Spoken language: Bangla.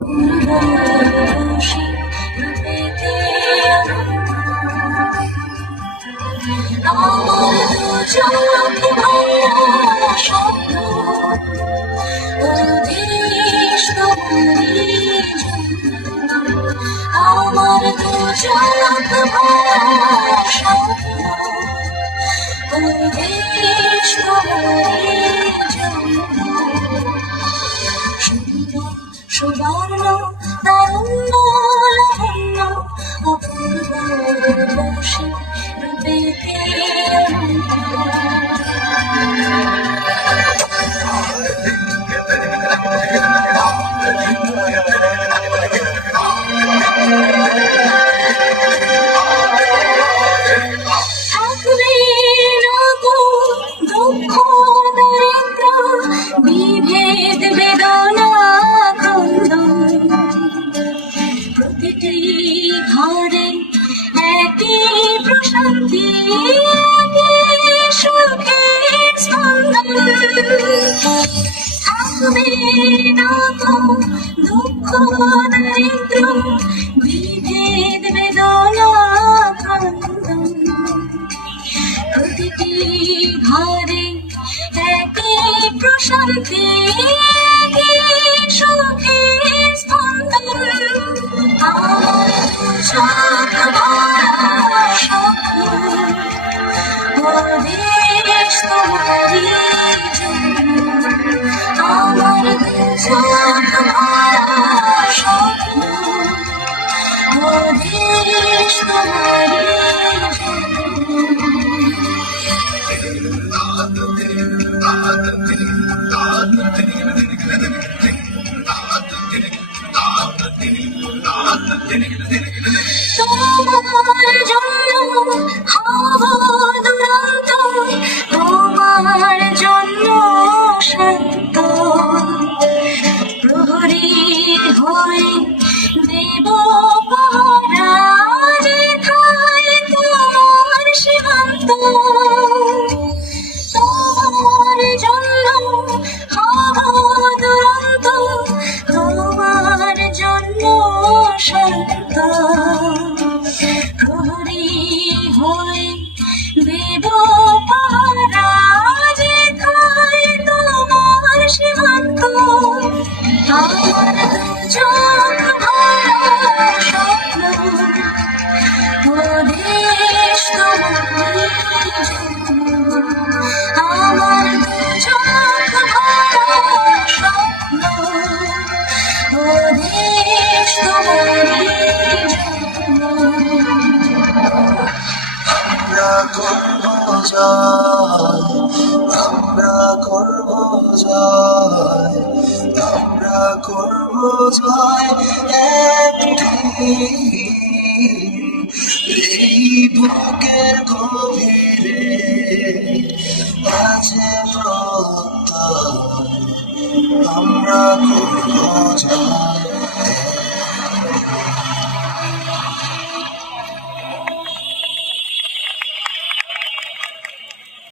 আমার দু চোখ ভরা স্বপ্ন, ওই দেশ তোমারই জন্য। সুন্দর সুবর্ণ তারুণ্য লাবণ্য অপূর্ব রূপসী রূপেতে থাকবে না তো দুঃখ দারিদ্র বিভেদ বেদনা ক্রন্দন, প্রতিটি ঘরে একই প্রশান্তি একই সুখের স্পন্দন। থাকবে না তো দুঃখ দারিদ্র বিভেদ বেদনা ক্রন্দন, প্রতিটি ঘরে একই প্রশান্তি একই সুখের স্পন্দন। আমার চোখ ভরা স্বপ্ন, ও দেশ তোমারই জন্য। আমার চোখ ভরা স্বপ্ন, ও দেশ তোমারই তোমার জন্য হব দুরন্ত, তোমার জন্য শান্ত প্রহরী হয়ে দেব পাহারা, যেথায় তোমার সীমান্ত। তোমার জন্য হব দুরন্ত, তোমার জন্য শান্ত প্রহরী হয়ে দেব পাহারা, যেথায় তোমার সীমান্ত। আমার দু চোখ ভরা স্বপ্ন, ও দেশ তোমারই জন্য। আমার দু চোখ ভরা স্বপ্ন, ও দেশ তোমারই জন্য। আমরা করব জয়, আমরা করব জয়, আমরা করব জয় একদিন। এই বুকের গভীরে আছে প্রত্যয়, আমরা করব জয়।